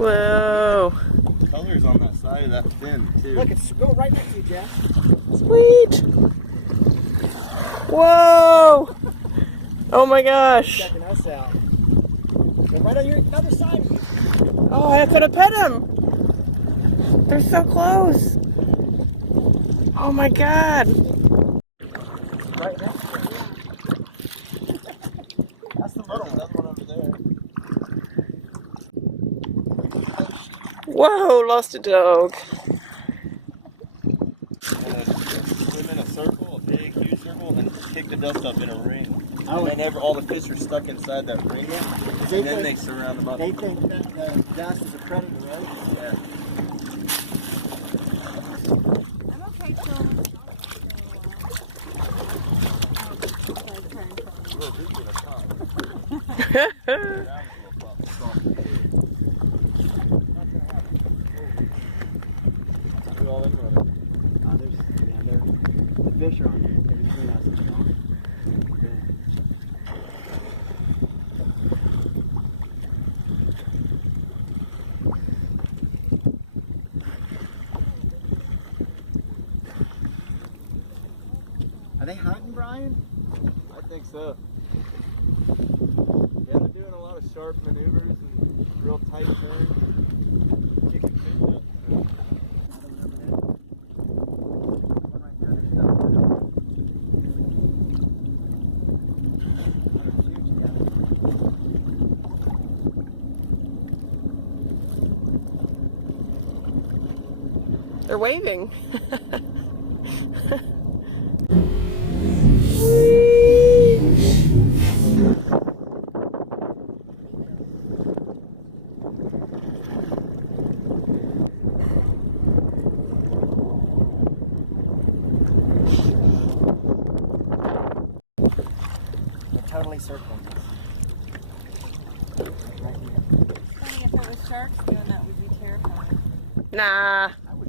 Whoa. The color's on that side of that fin, too. Look, it's go right next to you, Jeff. Sweet. Whoa. Oh my gosh. Checking us out. They're right on your other side of you. Oh, I could have pet him. They're so close. Oh my God. Right next to you. That's the little one. Another one over there. Whoa, lost a dog. And swim in a circle, a big, huge circle, and kick the dust up in a ring. Oh, and then all the fish are stuck inside that ring. Yeah. And then they surround them up. They think that the dust is a predator, right? Yeah. I'm okay, Phil. We're reaching a top. The fish are on in between us. Are they hunting, Brian? I think so. Yeah, they're doing a lot of sharp maneuvers and real tight turns. Kicking fish up. They're waving. They're totally circling us. Funny, if it was sharks, then that would be terrifying. Nah.